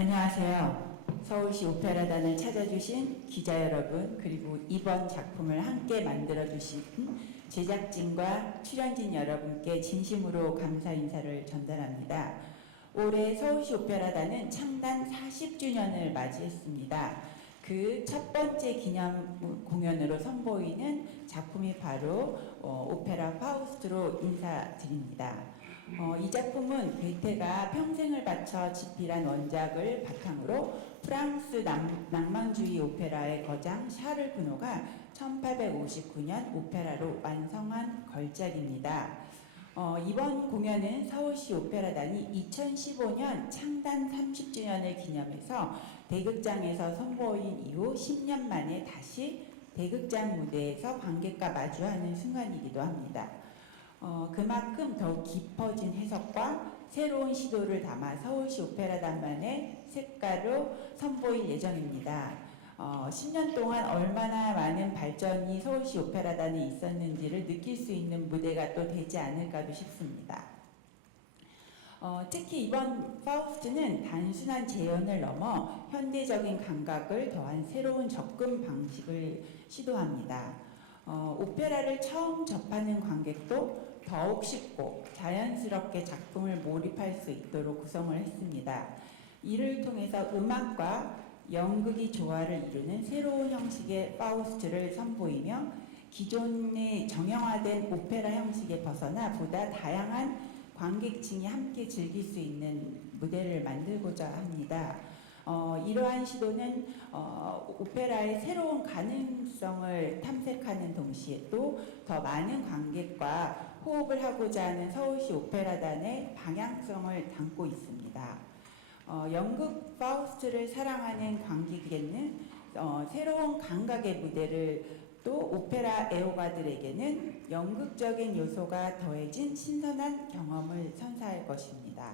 안녕하세요. 서울시 오페라단을 찾아주신 기자 여러분, 그리고 이번 작품을 함께 만들어주신 제작진과 출연진 여러분께 진심으로 감사 인사를 전달합니다. 올해 서울시 오페라단은 창단 40주년을 맞이했습니다. 그 첫 번째 기념 공연으로 선보이는 작품이 바로 오페라 파우스트로 인사드립니다. 이 작품은 괴테가 평생을 바쳐 집필한 원작을 바탕으로 프랑스 낭만주의 오페라의 거장 샤를 고노가 1859년 오페라로 완성한 걸작입니다. 이번 공연은 서울시 오페라단이 2015년 창단 30주년을 기념해서 대극장에서 선보인 이후 10년 만에 다시 대극장 무대에서 관객과 마주하는 순간이기도 합니다. 그만큼 더욱 깊어진 해석과 새로운 시도를 담아 서울시 오페라단만의 색깔로 선보일 예정입니다. 10년 동안 얼마나 많은 발전이 서울시 오페라단에 있었는지를 느낄 수 있는 무대가 또 되지 않을까도 싶습니다. 특히 이번 파우스트는 단순한 재현을 넘어 현대적인 감각을 더한 새로운 접근 방식을 시도합니다. 오페라를 처음 접하는 관객도 더욱 쉽고 자연스럽게 작품을 몰입할 수 있도록 구성을 했습니다. 이를 통해서 음악과 연극이 조화를 이루는 새로운 형식의 파우스트를 선보이며 기존의 정형화된 오페라 형식에 벗어나 보다 다양한 관객층이 함께 즐길 수 있는 무대를 만들고자 합니다. 이러한 시도는 오페라의 새로운 가능성을 탐색하는 동시에 또 더 많은 관객과 호흡을 하고자 하는 서울시 오페라단의 방향성을 담고 있습니다. 연극 파우스트를 사랑하는 관객에게는 새로운 감각의 무대를, 또 오페라 애호가들에게는 연극적인 요소가 더해진 신선한 경험을 선사할 것입니다.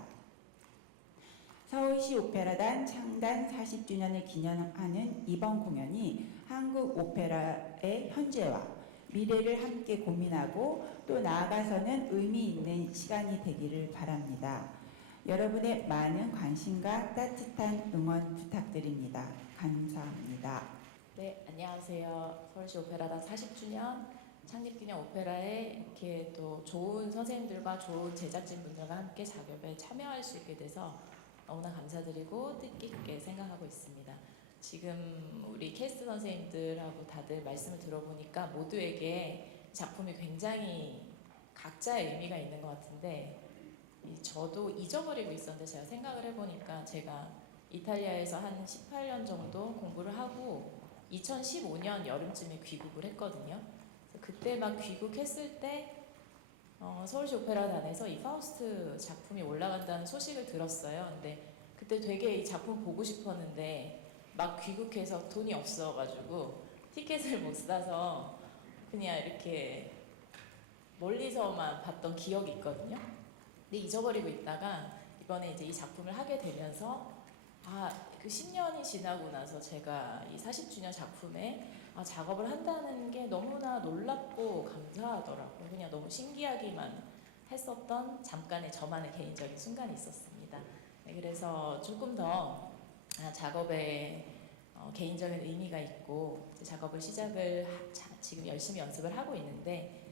서울시 오페라단 창단 40주년을 기념하는 이번 공연이 한국 오페라의 현재와 미래를 함께 고민하고 또 나아가서는 의미 있는 시간이 되기를 바랍니다. 여러분의 많은 관심과 따뜻한 응원 부탁드립니다. 감사합니다. 네, 안녕하세요. 서울시 오페라단 40주년 창립기념 오페라에 이렇게 또 좋은 선생님들과 좋은 제작진분들과 함께 작업에 참여할 수 있게 돼서 너무나 감사드리고 뜻깊게 생각하고 있습니다. 지금 우리 캐스트 선생님들하고 다들 말씀을 들어보니까 모두에게 작품이 굉장히 각자의 의미가 있는 것 같은데 저도 잊어버리고 있었는데 제가 생각을 해보니까 제가 이탈리아에서 한 18년 정도 공부를 하고 2015년 여름쯤에 귀국을 했거든요. 그때 막 귀국했을 때 서울시 오페라단에서 이 파우스트 작품이 올라간다는 소식을 들었어요. 근데 그때 되게 이 작품 보고 싶었는데 막 귀국해서 돈이 없어가지고 티켓을 못 사서 그냥 이렇게 멀리서만 봤던 기억이 있거든요. 근데 잊어버리고 있다가 이번에 이제 이 작품을 하게 되면서 그 10년이 지나고 나서 제가 이 40주년 작품에 작업을 한다는 게 너무나 놀랍고 감사하더라고요. 그냥 너무 신기하기만 했었던 잠깐의 저만의 개인적인 순간이 있었습니다. 네, 그래서 조금 더 작업에 개인적인 의미가 있고 작업을 지금 열심히 연습을 하고 있는데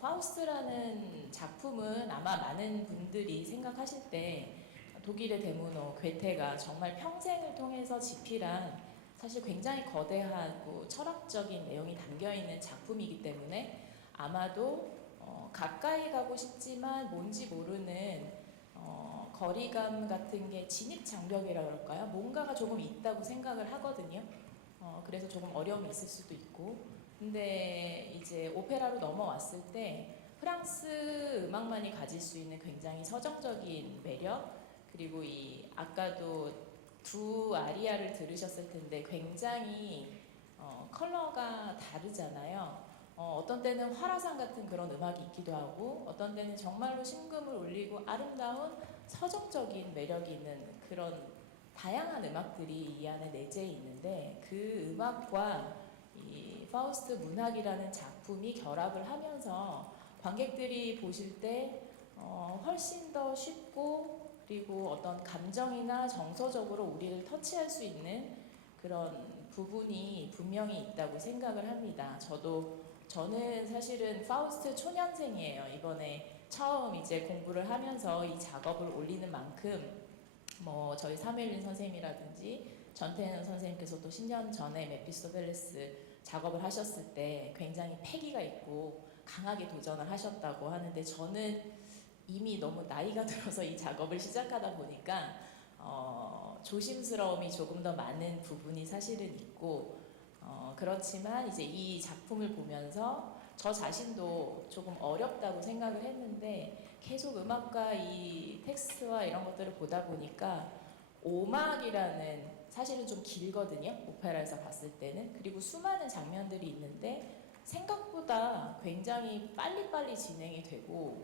파우스트라는 작품은 아마 많은 분들이 생각하실 때 독일의 대문호 괴테가 정말 평생을 통해서 집필한 사실 굉장히 거대하고 철학적인 내용이 담겨있는 작품이기 때문에 아마도 가까이 가고 싶지만 뭔지 모르는 거리감 같은 게 진입장벽이라 그럴까요? 뭔가가 조금 있다고 생각을 하거든요. 그래서 조금 어려움이 있을 수도 있고 근데 이제 오페라로 넘어왔을 때 프랑스 음악만이 가질 수 있는 굉장히 서정적인 매력 그리고 이 아까도 두 아리아를 들으셨을 텐데 굉장히 컬러가 다르잖아요. 어떤 때는 화라산 같은 그런 음악이 있기도 하고 어떤 때는 정말로 심금을 울리고 아름다운 서정적인 매력이 있는 그런 다양한 음악들이 이 안에 내재해 있는데 그 음악과 이 파우스트 문학이라는 작품이 결합을 하면서 관객들이 보실 때 훨씬 더 쉽고 그리고 어떤 감정이나 정서적으로 우리를 터치할 수 있는 그런 부분이 분명히 있다고 생각을 합니다. 저는 사실은 파우스트 초년생이에요. 이번에 처음 이제 공부를 하면서 이 작업을 올리는 만큼 뭐 저희 사무엘린 선생님이라든지 전태현 선생님께서도 10년 전에 메피스토펠레스 작업을 하셨을 때 굉장히 패기가 있고 강하게 도전을 하셨다고 하는데 저는 이미 너무 나이가 들어서 이 작업을 시작하다 보니까 조심스러움이 조금 더 많은 부분이 사실은 있고 그렇지만 이제 이 작품을 보면서 저 자신도 조금 어렵다고 생각을 했는데 계속 음악과 이 텍스트와 이런 것들을 보다 보니까 오막이라는 사실은 좀 길거든요. 오페라에서 봤을 때는. 그리고 수많은 장면들이 있는데 생각보다 굉장히 빨리빨리 진행이 되고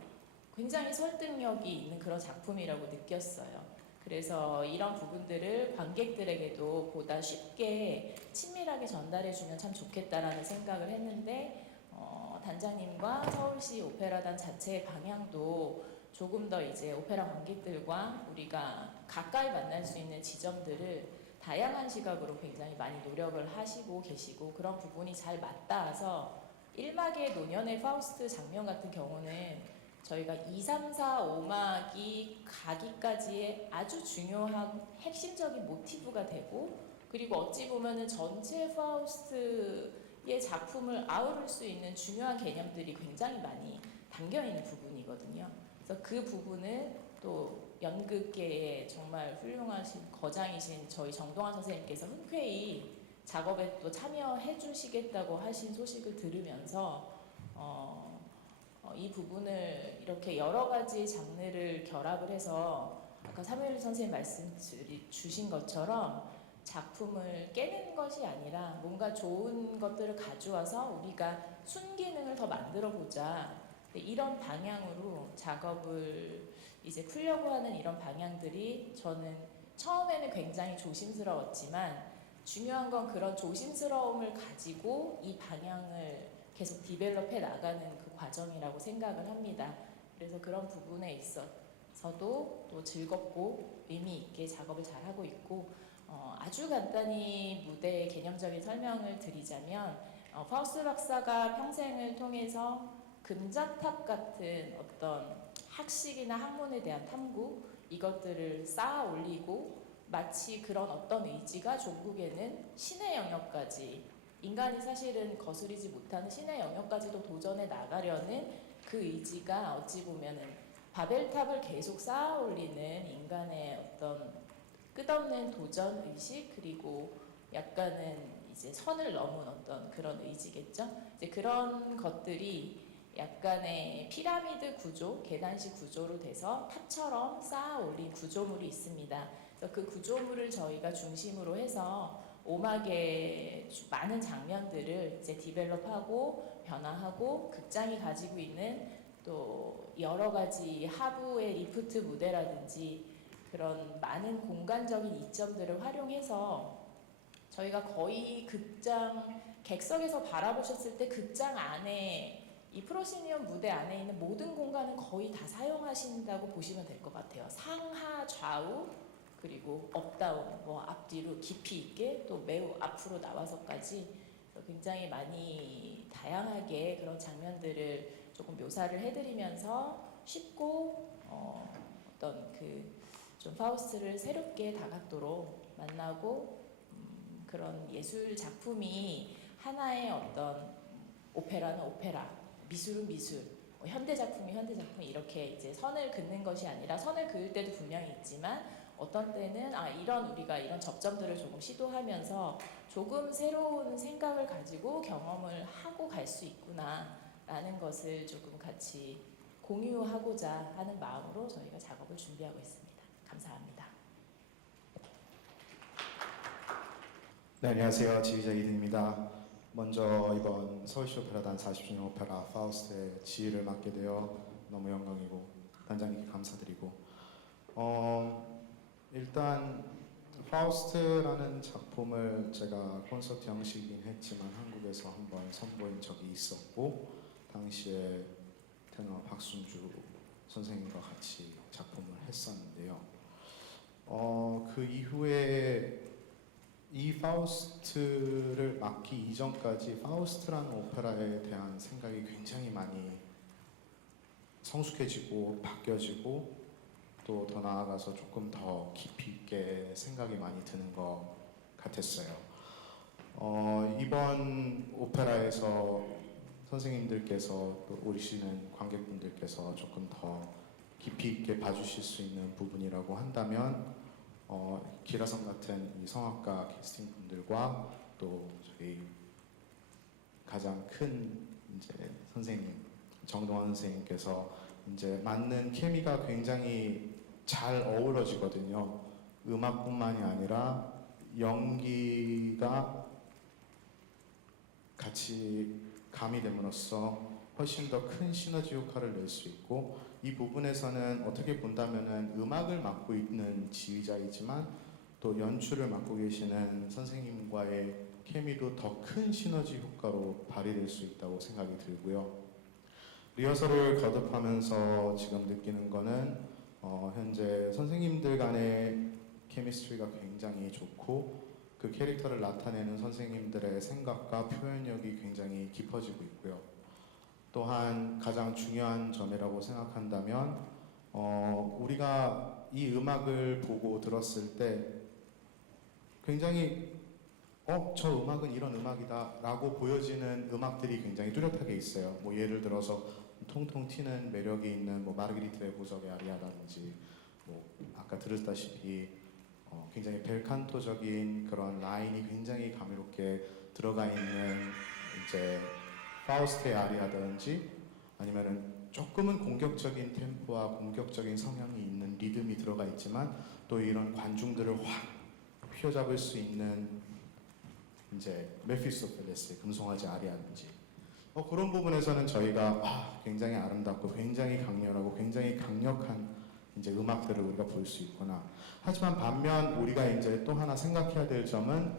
굉장히 설득력이 있는 그런 작품이라고 느꼈어요. 그래서 이런 부분들을 관객들에게도 보다 쉽게 친밀하게 전달해주면 참 좋겠다라는 생각을 했는데 단장님과 서울시 오페라단 자체의 방향도 조금 더 이제 오페라 관객들과 우리가 가까이 만날 수 있는 지점들을 다양한 시각으로 굉장히 많이 노력을 하시고 계시고 그런 부분이 잘 맞닿아서 1막의 노년의 파우스트 장면 같은 경우는 저희가 2, 3, 4, 5막이 가기까지의 아주 중요한 핵심적인 모티브가 되고 그리고 어찌 보면은 전체 파우스트의 작품을 아우를 수 있는 중요한 개념들이 굉장히 많이 담겨있는 부분이거든요. 그래서 그 부분을 또 연극계의 정말 훌륭하신 거장이신 저희 정동환 선생님께서 흔쾌히 작업에 또 참여해 주시겠다고 하신 소식을 들으면서 이 부분을 이렇게 여러 가지 장르를 결합을 해서 아까 사무엘 선생님 말씀 주신 것처럼 작품을 깨는 것이 아니라 뭔가 좋은 것들을 가져와서 우리가 순기능을 더 만들어 보자. 이런 방향으로 작업을 이제 풀려고 하는 이런 방향들이 저는 처음에는 굉장히 조심스러웠지만 중요한 건 그런 조심스러움을 가지고 이 방향을 계속 디벨롭해 나가는 그 과정이라고 생각을 합니다. 그래서 그런 부분에 있어서도 또 즐겁고 의미 있게 작업을 잘 하고 있고 아주 간단히 무대의 개념적인 설명을 드리자면 파우스트 박사가 평생을 통해서 금자탑 같은 어떤 학식이나 학문에 대한 탐구 이것들을 쌓아 올리고 마치 그런 어떤 의지가 종국에는 신의 영역까지 인간이 사실은 거스르지 못하는 신의 영역까지도 도전해 나가려는 그 의지가 어찌 보면은 바벨탑을 계속 쌓아 올리는 인간의 어떤 끝없는 도전 의식 그리고 약간은 이제 선을 넘은 어떤 그런 의지겠죠. 이제 그런 것들이 약간의 피라미드 구조, 계단식 구조로 돼서 탑처럼 쌓아 올린 구조물이 있습니다. 그래서 그 구조물을 저희가 중심으로 해서 오막의 많은 장면들을 이제 디벨롭하고 변화하고 극장이 가지고 있는 또 여러 가지 하부의 리프트 무대라든지 그런 많은 공간적인 이점들을 활용해서 저희가 거의 극장 객석에서 바라보셨을 때 극장 안에 이 프로시니엄 무대 안에 있는 모든 공간은 거의 다 사용하신다고 보시면 될 것 같아요. 상하 좌우 그리고 업다운 뭐 앞뒤로 깊이 있게 또 매우 앞으로 나와서까지 굉장히 많이 다양하게 그런 장면들을 조금 묘사를 해드리면서 쉽고 어떤 그 좀 파우스트를 새롭게 다가도록 만나고 그런 예술 작품이 하나의 어떤 오페라는 오페라, 미술은 미술, 현대 작품이 현대 작품 이렇게 이제 선을 긋는 것이 아니라 선을 그을 때도 분명히 있지만 어떤 때는 이런 우리가 이런 접점들을 조금 시도하면서 조금 새로운 생각을 가지고 경험을 하고 갈 수 있구나라는 것을 조금 같이 공유하고자 하는 마음으로 저희가 작업을 준비하고 있습니다. 감사합니다. 네, 안녕하세요. 지휘자 이든입니다. 먼저 이번 서울시 오페라단 40주년 오페라 파우스트의 지휘를 맡게 되어 너무 영광이고 단장님께 감사드리고 일단 파우스트라는 작품을 제가 콘서트 형식이긴 했지만 한국에서 한번 선보인 적이 있었고 당시에 테너 박순주 선생님과 같이 작품을 했었는데요. 그 이후에 이 파우스트를 맡기 이전까지 파우스트라는 오페라에 대한 생각이 굉장히 많이 성숙해지고 바뀌어지고 또 더 나아가서 조금 더 깊이 있게 생각이 많이 드는 것 같았어요. 이번 오페라에서 선생님들께서 또 오시는 관객분들께서 조금 더 깊이 있게 봐주실 수 있는 부분이라고 한다면 기라성 같은 이 성악가 캐스팅 분들과 또 저희 가장 큰 이제 선생님 정동원 선생님께서 이제 맞는 케미가 굉장히 잘 어우러지거든요. 음악뿐만이 아니라 연기가 같이 가미됨으로써 훨씬 더 큰 시너지 효과를 낼 수 있고 이 부분에서는 어떻게 본다면은 음악을 맡고 있는 지휘자이지만 또 연출을 맡고 계시는 선생님과의 케미도 더 큰 시너지 효과로 발휘될 수 있다고 생각이 들고요. 리허설을 거듭하면서 지금 느끼는 거는 현재 선생님들 간의 케미스트리가 굉장히 좋고 그 캐릭터를 나타내는 선생님들의 생각과 표현력이 굉장히 깊어지고 있고요. 또한 가장 중요한 점이라고 생각한다면 우리가 이 음악을 보고 들었을 때 굉장히 저 음악은 이런 음악이다 라고 보여지는 음악들이 굉장히 뚜렷하게 있어요. 뭐 예를 들어서 통통 튀는 매력이 있는 뭐 마르게리트의 보석의 아리아라든지 뭐 아까 들었다시피 굉장히 벨칸토적인 그런 라인이 굉장히 감미롭게 들어가 있는 이제 파우스트의 아리아든지 아니면은 조금은 공격적인 템포와 공격적인 성향이 있는 리듬이 들어가 있지만 또 이런 관중들을 확 휘어잡을 수 있는 이제 메피스토펠레스의 금송아지 아리아든지 그런 부분에서는 저희가 굉장히 아름답고 굉장히 강렬하고 굉장히 강력한 이제 음악들을 우리가 볼 수 있구나. 하지만 반면 우리가 이제 또 하나 생각해야 될 점은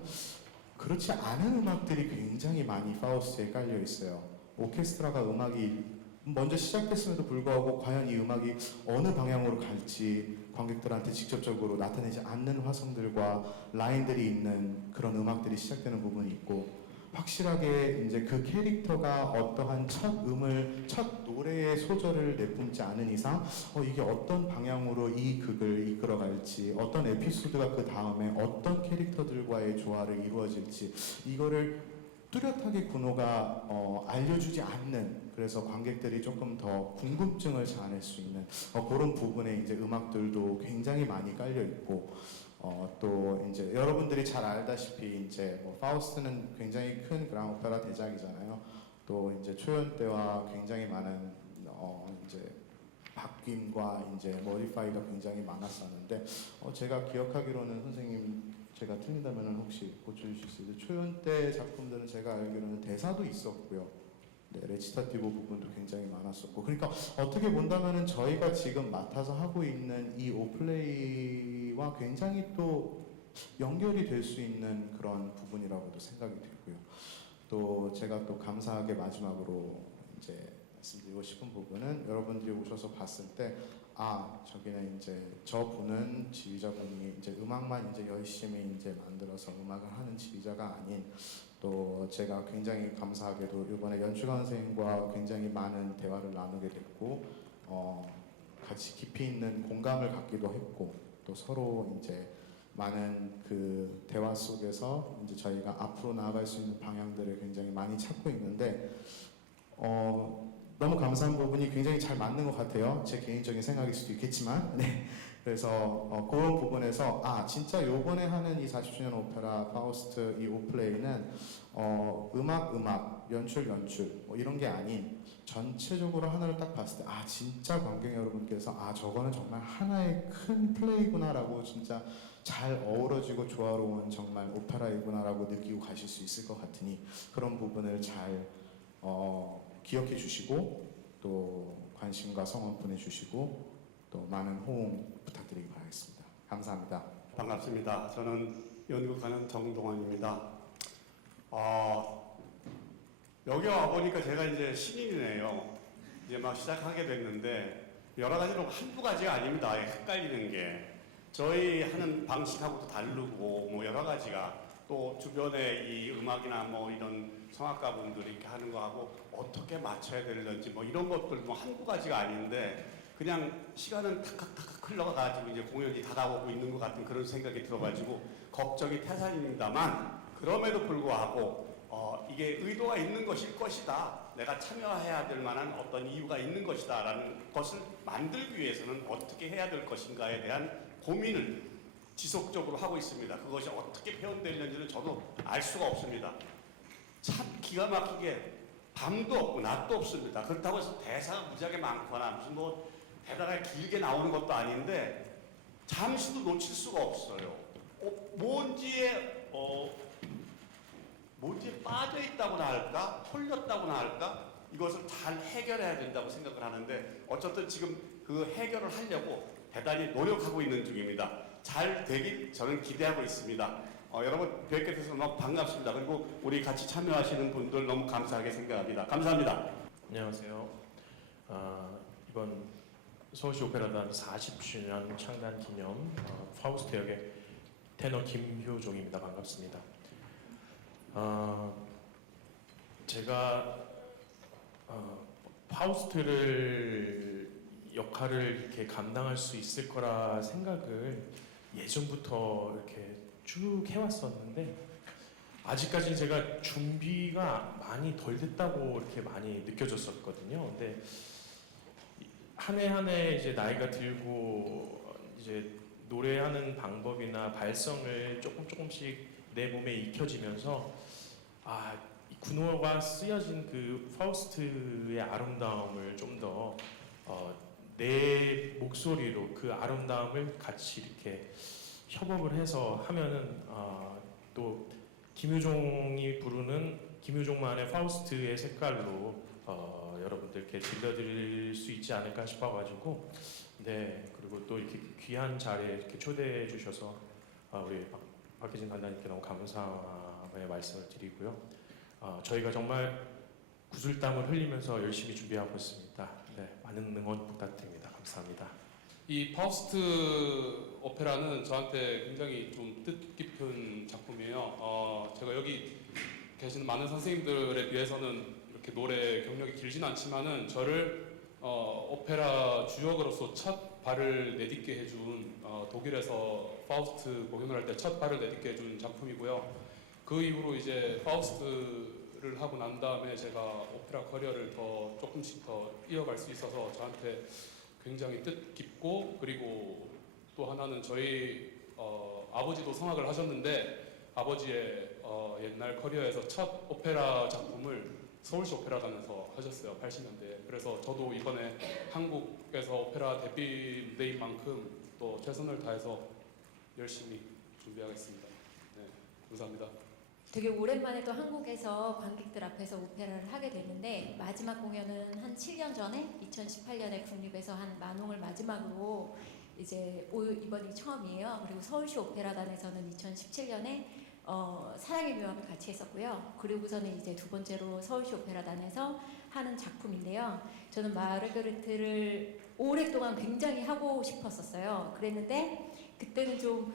그렇지 않은 음악들이 굉장히 많이 파우스트에 깔려 있어요. 오케스트라가 음악이 먼저 시작됐음에도 불구하고 과연 이 음악이 어느 방향으로 갈지 관객들한테 직접적으로 나타내지 않는 화성들과 라인들이 있는 그런 음악들이 시작되는 부분이 있고 확실하게 이제 그 캐릭터가 어떠한 첫 노래의 소절을 내뿜지 않은 이상 이게 어떤 방향으로 이 극을 이끌어갈지, 어떤 에피소드가 그 다음에 어떤 캐릭터들과의 조화를 이루어질지 이거를 뚜렷하게 군호가 알려주지 않는, 그래서 관객들이 조금 더 궁금증을 자아낼 수 있는 그런 부분에 이제 음악들도 굉장히 많이 깔려 있고, 또 이제 여러분들이 잘 알다시피 이제 뭐 파우스트는 굉장히 큰 그랑 오페라 대작이잖아요. 또 이제 초연 때와 굉장히 많은 이제 바뀜과 이제 모디파이가 굉장히 많았었는데, 제가 기억하기로는 선생님 제가 틀린다면 혹시 고쳐주실 수 있어요? 초연 때 작품들은 제가 알기로는 대사도 있었고요. 네, 레치타티브 부분도 굉장히 많았었고, 그러니까 어떻게 본다면은 저희가 지금 맡아서 하고 있는 이 오플레이와 굉장히 또 연결이 될 수 있는 그런 부분이라고도 생각이 들고요. 또 제가 또 감사하게 마지막으로 이제 말씀드리고 싶은 부분은, 여러분들이 오셔서 봤을 때 저기는 이제 저분은 지휘자분이 이제 음악만 이제 열심히 이제 만들어서 음악을 하는 지휘자가 아닌, 또 제가 굉장히 감사하게도 이번에 연출가 선생님과 굉장히 많은 대화를 나누게 됐고, 같이 깊이 있는 공감을 갖기도 했고, 또 서로 이제 많은 그 대화 속에서 이제 저희가 앞으로 나아갈 수 있는 방향들을 굉장히 많이 찾고 있는데, 너무 감사한 부분이 굉장히 잘 맞는 것 같아요. 제 개인적인 생각일 수도 있겠지만, 네. 그래서 그런 부분에서 진짜 요번에 하는 이 40주년 오페라 파우스트 이 오플레이는 음악, 연출 뭐 이런 게 아닌 전체적으로 하나를 딱 봤을 때 진짜 관객 여러분께서 저거는 정말 하나의 큰 플레이구나라고, 진짜 잘 어우러지고 조화로운 정말 오페라이구나라고 느끼고 가실 수 있을 것 같으니, 그런 부분을 잘 기억해 주시고, 또 관심과 성원 보내주시고, 또 많은 호응 부탁드리기 바라겠습니다. 감사합니다. 반갑습니다. 저는 연극하는 정동환입니다. 여기 와보니까 제가 이제 신인이네요. 이제 막 시작하게 됐는데, 여러 가지로 한두 가지가 아닙니다. 헷갈리는 게. 저희 하는 방식하고도 다르고, 뭐 여러 가지가, 또 주변에 이 음악이나 뭐 이런 성악가 분들이 이렇게 하는 거하고 어떻게 맞춰야 되는지 뭐 이런 것들 뭐 한두 가지가 아닌데, 그냥 시간은 탁탁탁 흘러가가지고 이제 공연이 다가오고 있는 것 같은 그런 생각이 들어가지고 걱정이 태산입니다만, 그럼에도 불구하고 이게 의도가 있는 것일 것이다, 내가 참여해야 될 만한 어떤 이유가 있는 것이다 라는 것을 만들기 위해서는 어떻게 해야 될 것인가에 대한 고민을 지속적으로 하고 있습니다. 그것이 어떻게 표현되는지는 저도 알 수가 없습니다. 참 기가 막히게 밤도 없고 낮도 없습니다. 그렇다고 해서 대사가 무지하게 많거나 무슨 뭐 대단하게 길게 나오는 것도 아닌데 잠시도 놓칠 수가 없어요. 뭔지에 빠져 있다고나 할까, 홀렸다고나 할까, 이것을 잘 해결해야 된다고 생각을 하는데, 어쨌든 지금 그 해결을 하려고 대단히 노력하고 있는 중입니다. 잘 되길 저는 기대하고 있습니다. 여러분 뵙게 돼서 너무 반갑습니다. 그리고 우리 같이 참여하시는 분들 너무 감사하게 생각합니다. 감사합니다. 안녕하세요. 이번 서울시 오페라단 40주년 창단 기념 파우스트 역의 테너 김효종입니다. 반갑습니다. 제가 파우스트를 역할을 이렇게 감당할 수 있을 거라 생각을 예전부터 이렇게 쭉 해왔었는데, 아직까지 제가 준비가 많이 덜 됐다고 이렇게 많이 느껴졌었거든요. 근데 한 해 한 해 이제 나이가 들고 이제 노래하는 방법이나 발성을 조금씩 내 몸에 익혀지면서 이 군호가 쓰여진 그 파우스트의 아름다움을 좀 더 내 목소리로 그 아름다움을 같이 이렇게 협업을 해서 하면은 또 김효종이 부르는 김효종만의 파우스트의 색깔로 여러분들께 들려드릴 수 있지 않을까 싶어가지고, 네, 그리고 또 이렇게 귀한 자리에 이렇게 초대해 주셔서 우리 박혜진 단장님께 너무 감사의 말씀을 드리고요. 저희가 정말 구슬땀을 흘리면서 열심히 준비하고 있습니다. 네, 많은 응원 부탁드립니다. 감사합니다. 이 파우스트 오페라는 저한테 굉장히 좀 뜻깊은 작품이에요. 제가 여기 계시는 많은 선생님들에 비해서는 이렇게 노래 경력이 길진 않지만은 저를 오페라 주역으로서 첫 발을 내딛게 해준 독일에서 파우스트 공연을 할 때 첫 발을 내딛게 해준 작품이고요. 그 이후로 이제 파우스트를 하고 난 다음에 제가 오페라 커리어를 더 조금씩 더 이어갈 수 있어서 저한테 굉장히 뜻깊고, 그리고 또 하나는 저희 아버지도 성악을 하셨는데 아버지의 옛날 커리어에서 첫 오페라 작품을 서울시 오페라단에서 하셨어요. 80년대에. 그래서 저도 이번에 한국에서 오페라 데뷔 무대인 만큼 또 최선을 다해서 열심히 준비하겠습니다. 네, 감사합니다. 되게 오랜만에 또 한국에서 관객들 앞에서 오페라를 하게 됐는데, 마지막 공연은 한 7년 전에 2018년에 국립에서 한 만홍을 마지막으로 이제 이번이 처음이에요. 그리고 서울시 오페라단에서는 2017년에 사랑의 묘함을 같이 했었고요. 그리고서는 이제 두 번째로 서울시 오페라단에서 하는 작품인데요. 저는 마르가리트를 오랫동안 굉장히 하고 싶었었어요. 그랬는데 그때는 좀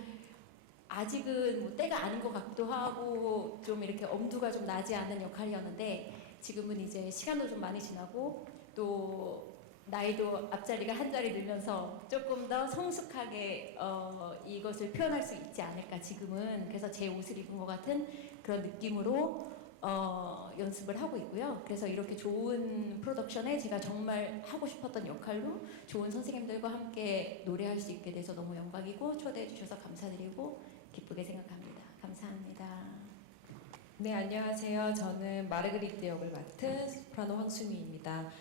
아직은 뭐 때가 아닌 것 같기도 하고 좀 이렇게 엄두가 좀 나지 않는 역할이었는데, 지금은 이제 시간도 좀 많이 지나고 또 나이도 앞자리가 한 자리 늘면서 조금 더 성숙하게 이것을 표현할 수 있지 않을까 지금은. 그래서 제 옷을 입은 것 같은 그런 느낌으로 연습을 하고 있고요. 그래서 이렇게 좋은 프로덕션에 제가 정말 하고 싶었던 역할로 좋은 선생님들과 함께 노래할 수 있게 돼서 너무 영광이고, 초대해 주셔서 감사드리고 기쁘게 생각합니다. 감사합니다. 네, 안녕하세요. 저는 마르그리트 역을 맡은 소프라노 황수미입니다.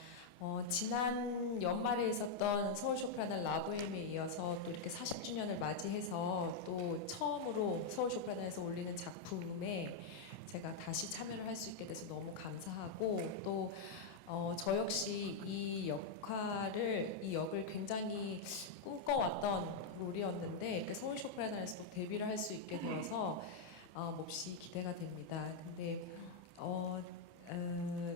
지난 연말에 있었던 서울 쇼프라노 라보엠에 이어서 또 이렇게 40주년을 맞이해서 또 처음으로 서울 쇼프라노에서 올리는 작품에 제가 다시 참여를 할 수 있게 돼서 너무 감사하고, 또 저 역시 이 역을 굉장히 꿈꿔왔던 롤이었는데 서울 쇼프라노에서 또 데뷔를 할 수 있게 되어서 몹시 기대가 됩니다. 근데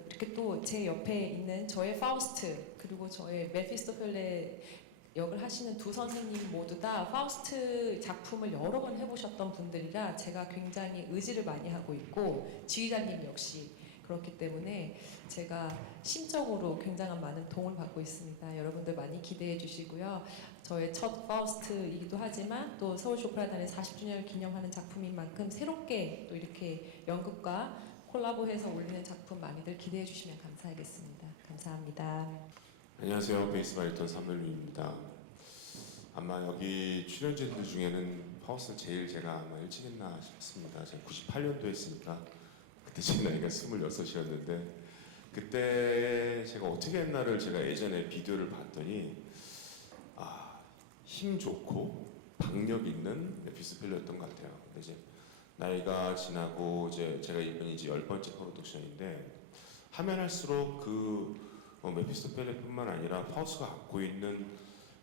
이렇게 또 제 옆에 있는 저의 파우스트 그리고 저의 메피스토펠레 역을 하시는 두 선생님 모두 다 파우스트 작품을 여러 번 해보셨던 분들이라 제가 굉장히 의지를 많이 하고 있고, 지휘자님 역시 그렇기 때문에 제가 심적으로 굉장한 많은 도움을 받고 있습니다. 여러분들 많이 기대해 주시고요. 저의 첫 파우스트이기도 하지만 또 서울 쇼프라단의 40주년을 기념하는 작품인 만큼 새롭게 또 이렇게 연극과 콜라보해서 올리는 작품 많이들 기대해 주시면 감사하겠습니다. 감사합니다. 안녕하세요. 베이스 바리톤 삼별류입니다. 아마 여기 출연진들 중에는 파우스를 제일 제가 아마 일찍 했나 싶습니다. 제가 98년도 했으니까 그때 제 나이가 26이었는데, 그때 제가 어떻게 했나를 제가 예전에 비디오를 봤더니 힘 좋고 박력 있는 메피스펠레였던 것 같아요. 근데 이제 나이가 지나고 이제 제가 이번이 이제 10번째 프로덕션인데 하면 할수록 그 메피스토펠레뿐만 아니라 파우스가 갖고 있는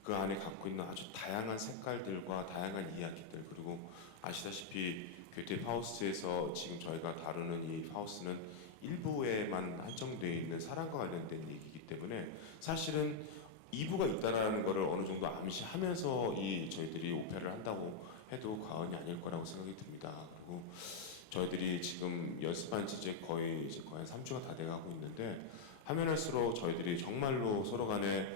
그 안에 갖고 있는 아주 다양한 색깔들과 다양한 이야기들, 그리고 아시다시피 괴테 파우스트에서 지금 저희가 다루는 이 파우스는 일부에만 한정되어 있는 사랑과 관련된 얘기이기 때문에 사실은 2부가 있다라는 것을 어느 정도 암시하면서 저희들이 오페라를 한다고 해도 과언이 아닐 거라고 생각이 듭니다. 그리고 저희들이 지금 연습한 지 이제 거의 한 3주가 다 돼가고 있는데, 하면 할수록 저희들이 정말로 서로 간에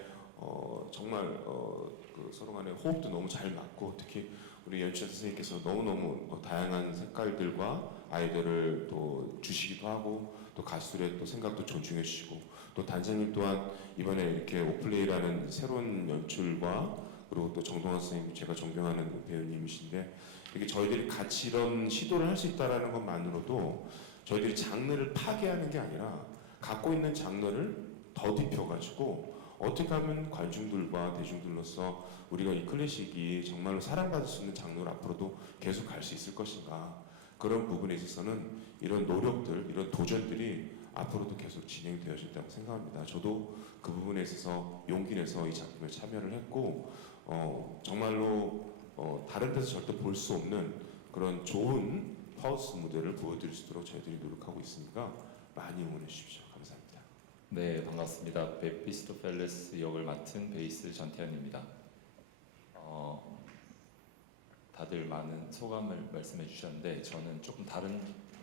서로 간에 호흡도 너무 잘 맞고, 특히 우리 연출 선생님께서 너무너무 다양한 색깔들과 아이디어를 또 주시기도 하고, 또 가수들의 또 생각도 존중해 주시고, 또 단장님 또한 이번에 이렇게 오플레이라는 새로운 연출과, 그리고 또 정동환 선생님, 제가 존경하는 배우님이신데, 이렇게 저희들이 같이 이런 시도를 할 수 있다는 것만으로도 저희들이 장르를 파괴하는 게 아니라 갖고 있는 장르를 더딥혀가지고 어떻게 하면 관중들과 대중들로서 우리가 이 클래식이 정말로 사랑받을 수 있는 장르로 앞으로도 계속 갈 수 있을 것인가, 그런 부분에 있어서는 이런 노력들, 이런 도전들이 앞으로도 계속 진행되어진다고 생각합니다. 저도 그 부분에 있어서 용기 내서 이 작품에 참여를 했고, 정말로 다른 데서 절대 볼 수 없는 그런 좋은 파우스 무대를 보여드릴 수 있도록 저희들이 노력하고 있으니까 많이 응원해 주십시오. 감사합니다. 네, 반갑습니다. 메피스토펠레스 역을 맡은 베이스 전태현입니다. 다들 많은 소감을 말씀해 주셨는데 저는 조금 다른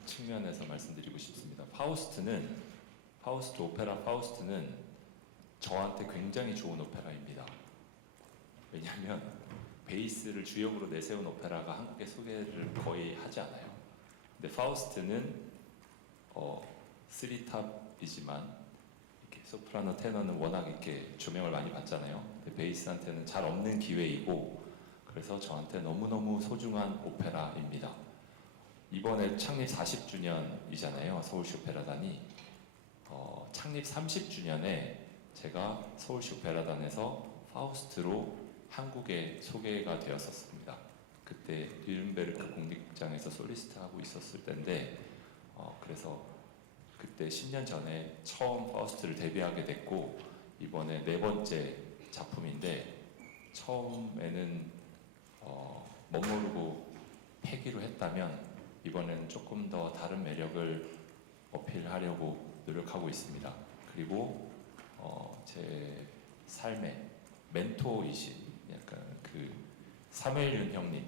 측면에서 말씀드리고 싶습니다. 파우스트 오페라 파우스트는 저한테 굉장히 좋은 오페라입니다. 왜냐하면 베이스를 주역으로 내세운 오페라가 한국에 소개를 거의 하지 않아요. 근데 파우스트는 3탑이지만 이렇게 소프라노 테너는 워낙 이렇게 조명을 많이 받잖아요. 근데 베이스한테는 잘 없는 기회이고 그래서 저한테 너무너무 소중한 오페라입니다. 이번에 창립 40주년이잖아요. 서울시 오페라단이. 창립 30주년에 제가 서울시 오페라단에서 파우스트로 한국에 소개가 되었었습니다. 그때 뉘른베르크 국립극장에서 솔리스트 하고 있었을 때인데 그래서 그때 10년 전에 처음 파우스트를 데뷔하게 됐고 이번에 4번째 작품인데 처음에는 멋모르고 폐기로 했다면 이번에는 조금 더 다른 매력을 어필하려고 노력하고 있습니다. 그리고 제 삶의 멘토이신 약간 그 사무엘윤 형님,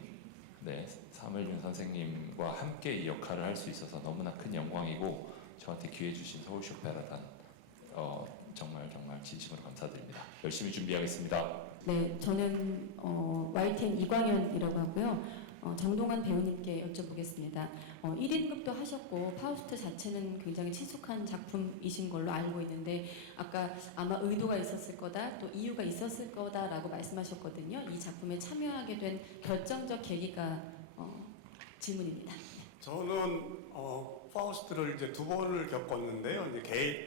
네, 사무엘윤 선생님과 함께 이 역할을 할 수 있어서 너무나 큰 영광이고 저한테 기회 주신 서울시 오페라단 정말 진심으로 감사드립니다. 열심히 준비하겠습니다. 네, 저는 YTN 이광현이라고 하고요. 정동환 배우님께 여쭤보겠습니다. 1인극도 하셨고 파우스트 자체는 굉장히 친숙한 작품이신 걸로 알고 있는데 아까 아마 의도가 있었을 거다 또 이유가 있었을 거다라고 말씀하셨거든요. 이 작품에 참여하게 된 결정적 계기가 질문입니다. 저는 파우스트를 이제 2번을 겪었는데요. 이제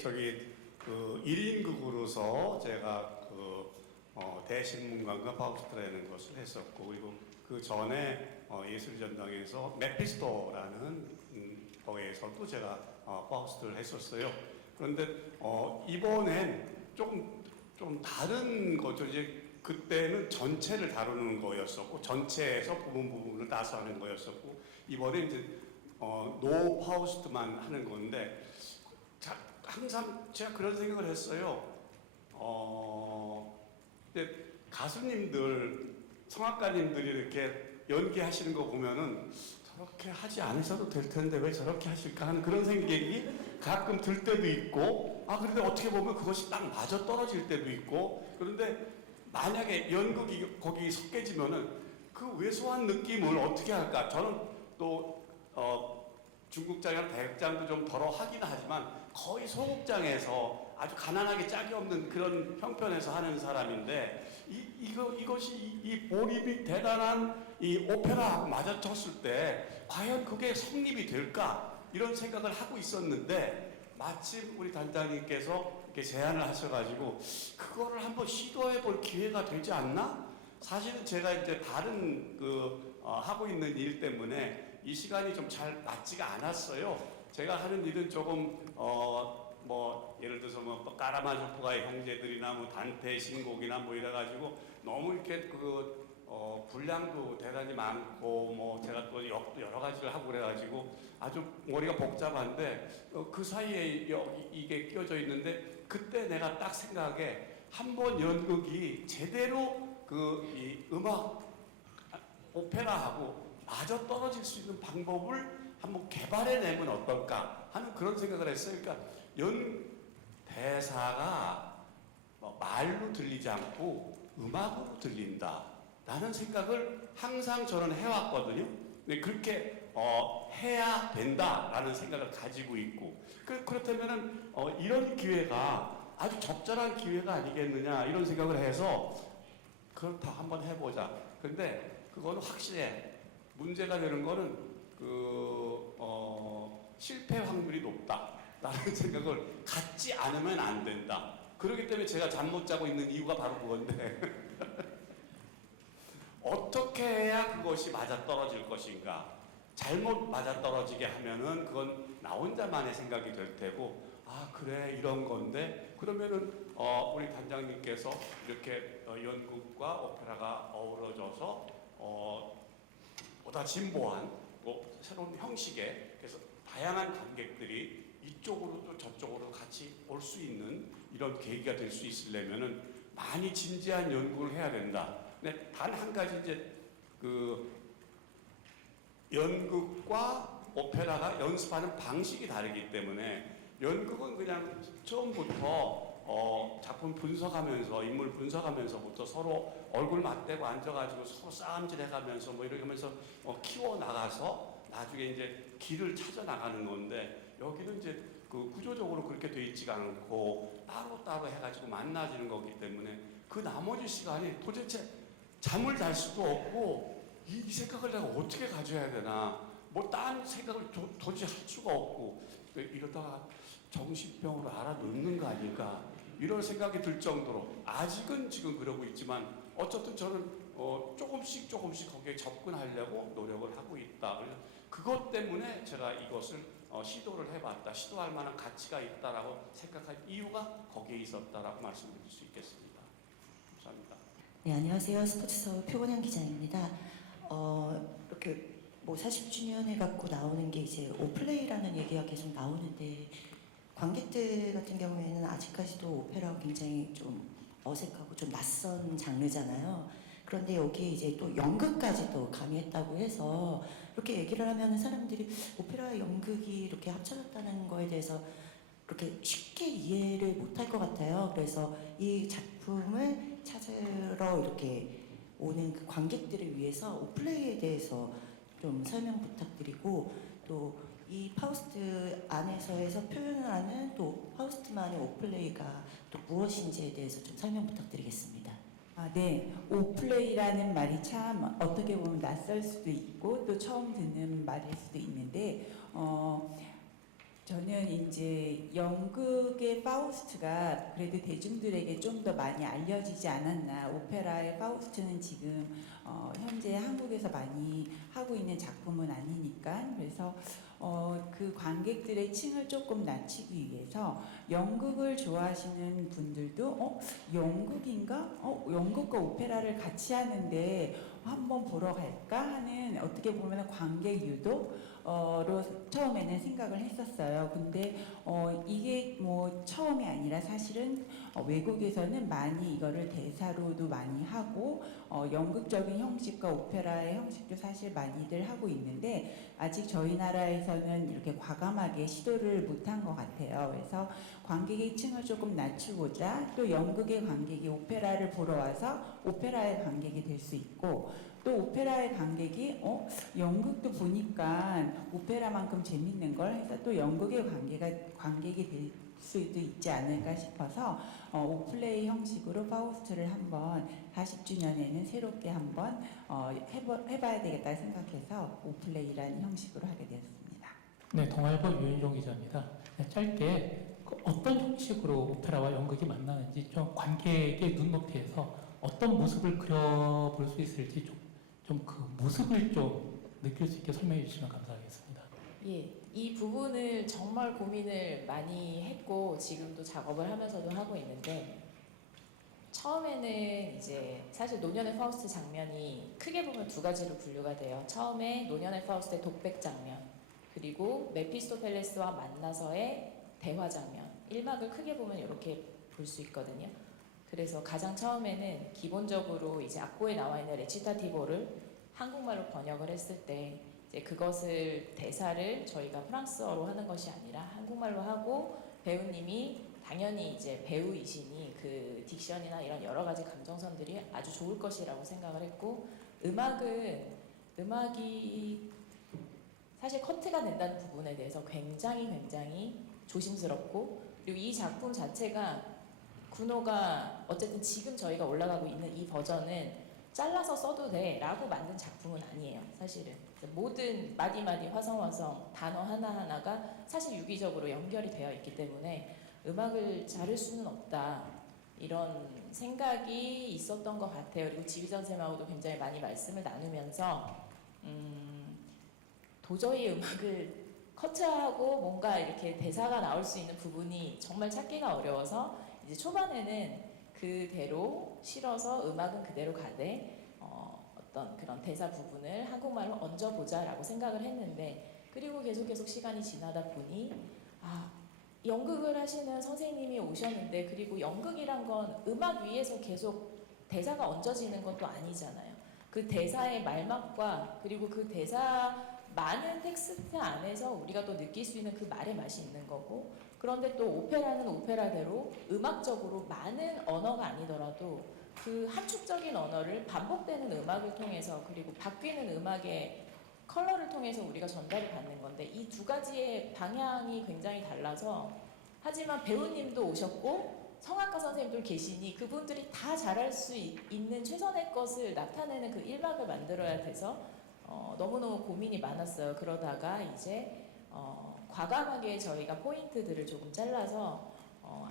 그 1인극으로서 제가 대신문관과 파우스트라는 것을 했었고 그리고 그 전에 예술전당에서 메피스토라는 거기에서도 제가 파우스트를 했었어요. 그런데 이번엔 좀 다른 거죠. 이제 그때는 전체를 다루는 거였었고 전체에서 부분을 따서 하는 거였었고 이번에 이제 노 파우스트만 하는 건데 항상 제가 그런 생각을 했어요. 근데 가수님들, 성악가님들이 이렇게 연기하시는 거 보면은 저렇게 하지 않으셔도 될 텐데 왜 저렇게 하실까 하는 그런 생각이 가끔 들 때도 있고 그런데 어떻게 보면 그것이 딱 맞아 떨어질 때도 있고 그런데 만약에 연극이 거기 섞여지면은 그 왜소한 느낌을 어떻게 할까? 저는 또 중국장이나 대극장도 좀 덜어 하긴 하지만 거의 소극장에서 아주 가난하게 짝이 없는 그런 형편에서 하는 사람인데 이것이 이 몰입이 대단한 이 오페라하고 맞아쳤을 때 과연 그게 성립이 될까 이런 생각을 하고 있었는데 마침 우리 단장님께서 이렇게 제안을 하셔가지고 그거를 한번 시도해 볼 기회가 되지 않나? 사실은 제가 이제 다른 하고 있는 일 때문에 이 시간이 좀 잘 맞지가 않았어요. 제가 하는 일은 조금 예를 들어서 까라마조프가의 형제들이나 단테 신곡이나 이래가지고 너무 이렇게 분량도 대단히 많고 제가 또 역도 여러 가지를 하고 그래가지고 아주 머리가 복잡한데 그 사이에 이게 끼워져 있는데 그때 내가 딱 생각에 한번 연극이 제대로 이 음악 오페라하고 마저 떨어질 수 있는 방법을 한번 개발해내면 어떨까 하는 그런 생각을 했어요. 그러니까 대사가 말로 들리지 않고 음악으로 들린다라는 생각을 항상 저는 해왔거든요. 근데 그렇게 해야 된다라는 생각을 가지고 있고 그렇다면은 이런 기회가 아주 적절한 기회가 아니겠느냐 이런 생각을 해서 그렇다 한번 해보자. 근데 그거는 확실해. 문제가 되는 거는 실패 확률이 높다라는 생각을 갖지 않으면 안 된다. 그렇기 때문에 제가 잠 못 자고 있는 이유가 바로 그건데 어떻게 해야 그것이 맞아떨어질 것인가. 잘못 맞아떨어지게 하면은 그건 나 혼자만의 생각이 될 테고 그래 이런 건데 그러면은 우리 단장님께서 이렇게 연극과 오페라가 어우러져서 보다 진보한 새로운 형식의 그래서 다양한 관객들이 이쪽으로도 저쪽으로 같이 올 수 있는 이런 계기가 될 수 있으려면은 많이 진지한 연구를 해야 된다. 근데 단 한 가지 이제 연극과 오페라가 연습하는 방식이 다르기 때문에 연극은 그냥 처음부터 작품 분석하면서 인물 분석하면서부터 서로 얼굴 맞대고 앉아가지고 서로 싸움질해가면서 뭐 이러면서 키워 나가서 나중에 이제 길을 찾아 나가는 건데 여기는 이제 그 구조적으로 그렇게 돼 있지가 않고 따로 해가지고 만나지는 거기 때문에 그 나머지 시간이 도대체 잠을 잘 수도 없고 이 생각을 내가 어떻게 가져야 되나 뭐 딴 생각을 도저히 할 수가 없고 이러다가 정신병으로 알아놓는 거 아닐까 이런 생각이 들 정도로 아직은 지금 그러고 있지만 어쨌든 저는 조금씩 거기에 접근하려고 노력을 하고 있다. 그래서 그것 때문에 제가 이것을 시도를 해봤다. 시도할 만한 가치가 있다라고 생각할 이유가 거기에 있었다라고 말씀드릴 수 있겠습니다. 감사합니다. 네, 안녕하세요. 스포츠서울 표건영 기자입니다. 이렇게 뭐 40주년을 갖고 나오는 게 이제 오플레이라는 얘기가 계속 나오는데 관객들 같은 경우에는 아직까지도 오페라가 굉장히 좀 어색하고 좀 낯선 장르잖아요. 그런데 여기에 이제 또 연극까지도 가미했다고 해서 이렇게 얘기를 하면 사람들이 오페라와 연극이 이렇게 합쳐졌다는 거에 대해서 그렇게 쉽게 이해를 못할 것 같아요. 그래서 이 작품을 찾으러 이렇게 오는 그 관객들을 위해서 오플레이에 대해서 좀 설명 부탁드리고 또 이 파우스트 안에서에서 표현을 하는 또 파우스트만의 오플레이가 또 무엇인지에 대해서 좀 설명 부탁드리겠습니다. 네. 오플레이라는 말이 참 어떻게 보면 낯설 수도 있고 또 처음 듣는 말일 수도 있는데 저는 이제 연극의 파우스트가 그래도 대중들에게 좀 더 많이 알려지지 않았나. 오페라의 파우스트는 지금 현재 한국에서 많이 하고 있는 작품은 아니니까. 그래서 그 관객들의 층을 조금 낮추기 위해서 연극을 좋아하시는 분들도 연극인가? 연극과 오페라를 같이 하는데 한번 보러 갈까 하는 어떻게 보면 관객 유도로 처음에는 생각을 했었어요. 근데 이게 뭐 처음이 아니라 사실은 외국에서는 많이 이거를 대사로도 많이 하고 연극적인 형식과 오페라의 형식도 사실 많이들 하고 있는데 아직 저희 나라에서는 이렇게 과감하게 시도를 못한 것 같아요. 그래서 관객의 층을 조금 낮추고자 또 연극의 관객이 오페라를 보러 와서 오페라의 관객이 될 수 있고 또 오페라의 관객이 연극도 보니까 오페라만큼 재밌는 걸 해서 또 연극의 관객이 될 수도 있지 않을까 싶어서 오플레이 형식으로 파우스트를 한번 40주년에는 새롭게 한번 해봐야 되겠다 생각해서 오플레이라는 형식으로 하게 되었습니다. 네, 동아일보 유인종 기자입니다. 네, 짧게 어떤 형식으로 오페라와 연극이 만나는지 좀 관객의 눈높이에서 어떤 모습을 그려볼 수 있을지 좀 그 모습을 좀 느낄 수 있게 설명해 주시면 감사하겠습니다. 예, 이 부분을 정말 고민을 많이 했고 지금도 작업을 하면서도 하고 있는데 처음에는 이제 사실 노년의 파우스트 장면이 크게 보면 두 가지로 분류가 돼요. 처음에 노년의 파우스트의 독백 장면 그리고 메피스토펠레스와 만나서의 대화 장면 1막을 크게 보면 이렇게 볼 수 있거든요. 그래서 가장 처음에는 기본적으로 이제 악보에 나와 있는 레치타티보를 한국말로 번역을 했을 때 이제 그것을 대사를 저희가 프랑스어로 하는 것이 아니라 한국말로 하고 배우님이 당연히 이제 배우이시니 그 딕션이나 이런 여러 가지 감정선들이 아주 좋을 것이라고 생각을 했고 음악이 사실 커트가 된다는 부분에 대해서 굉장히 조심스럽고 그리고 이 작품 자체가 군호가 어쨌든 지금 저희가 올라가고 있는 이 버전은 잘라서 써도 돼 라고 만든 작품은 아니에요. 사실은 모든 마디마디 화성화성 단어 하나하나가 사실 유기적으로 연결이 되어 있기 때문에 음악을 자를 수는 없다 이런 생각이 있었던 것 같아요. 그리고 지휘전 쌤하고도 굉장히 많이 말씀을 나누면서 도저히 음악을 커트하고 뭔가 이렇게 대사가 나올 수 있는 부분이 정말 찾기가 어려워서 이제 초반에는 그대로 실어서 음악은 그대로 가되 어떤 그런 대사 부분을 한국말로 얹어보자라고 생각을 했는데 그리고 계속 시간이 지나다 보니 연극을 하시는 선생님이 오셨는데 그리고 연극이란 건 음악 위에서 계속 대사가 얹어지는 건 또 아니잖아요. 그 대사의 말맛과 그리고 그 대사 많은 텍스트 안에서 우리가 또 느낄 수 있는 그 말의 맛이 있는 거고, 그런데 또 오페라는 오페라대로 음악적으로 많은 언어가 아니더라도 그 함축적인 언어를 반복되는 음악을 통해서, 그리고 바뀌는 음악의 컬러를 통해서 우리가 전달을 받는 건데, 이 두 가지의 방향이 굉장히 달라서, 하지만 배우님도 오셨고 성악가 선생님들 계시니 그분들이 다 잘할 수 있는 최선의 것을 나타내는 그 1막을 만들어야 돼서 너무너무 고민이 많았어요. 그러다가 이제 과감하게 저희가 포인트들을 조금 잘라서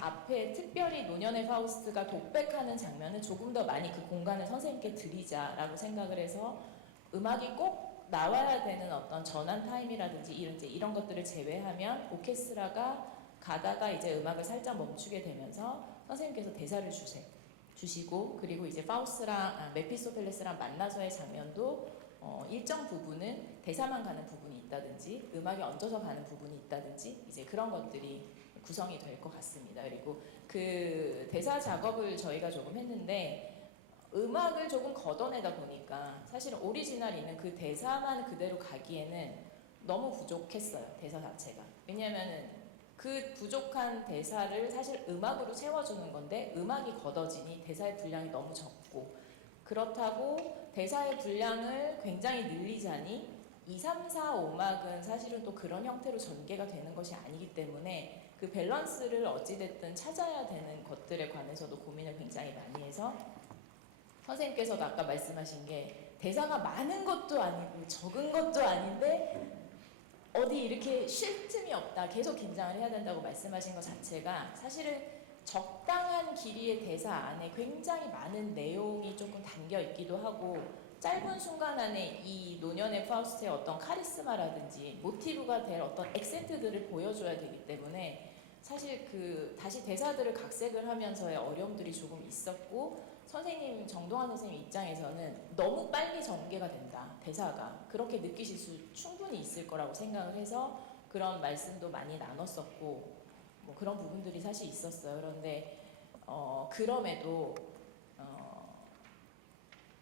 앞에 특별히 노년의 파우스트가 독백하는 장면은 조금 더 많이 그 공간을 선생님께 드리자라고 생각을 해서, 음악이 꼭 나와야 되는 어떤 전환 타임이라든지 이런 것들을 제외하면 오케스트라가 가다가 이제 음악을 살짝 멈추게 되면서 선생님께서 대사를 주시고, 그리고 이제 파우스랑 메피스토펠레스랑 만나서의 장면도 일정 부분은 대사만 가는 부분이 있다든지 음악이 얹어서 가는 부분이 있다든지 이제 그런 것들이 구성이 될 것 같습니다. 그리고 그 대사 작업을 저희가 조금 했는데, 음악을 조금 걷어내다 보니까 사실 오리지널 그 대사만 그대로 가기에는 너무 부족했어요. 대사 자체가. 왜냐면은 그 부족한 대사를 사실 음악으로 채워주는 건데, 음악이 걷어지니 대사의 분량이 너무 적고, 그렇다고 대사의 분량을 굉장히 늘리자니 2, 3, 4, 5막은 사실은 또 그런 형태로 전개가 되는 것이 아니기 때문에 그 밸런스를 어찌됐든 찾아야 되는 것들에 관해서도 고민을 굉장히 많이 해서, 선생님께서도 아까 말씀하신 게 대사가 많은 것도 아니고 적은 것도 아닌데 어디 이렇게 쉴 틈이 없다, 계속 긴장을 해야 된다고 말씀하신 것 자체가 사실은 적당한 길이의 대사 안에 굉장히 많은 내용이 조금 담겨 있기도 하고, 짧은 순간 안에 이 노년의 파우스트의 어떤 카리스마라든지 모티브가 될 어떤 액센트들을 보여줘야 되기 때문에 사실 그 다시 대사들을 각색을 하면서의 어려움들이 조금 있었고, 선생님, 정동환 선생님 입장에서는 너무 빨리 전개가 된다, 대사가. 그렇게 느끼실 수 충분히 있을 거라고 생각을 해서 그런 말씀도 많이 나눴었고, 뭐 그런 부분들이 사실 있었어요. 그런데 그럼에도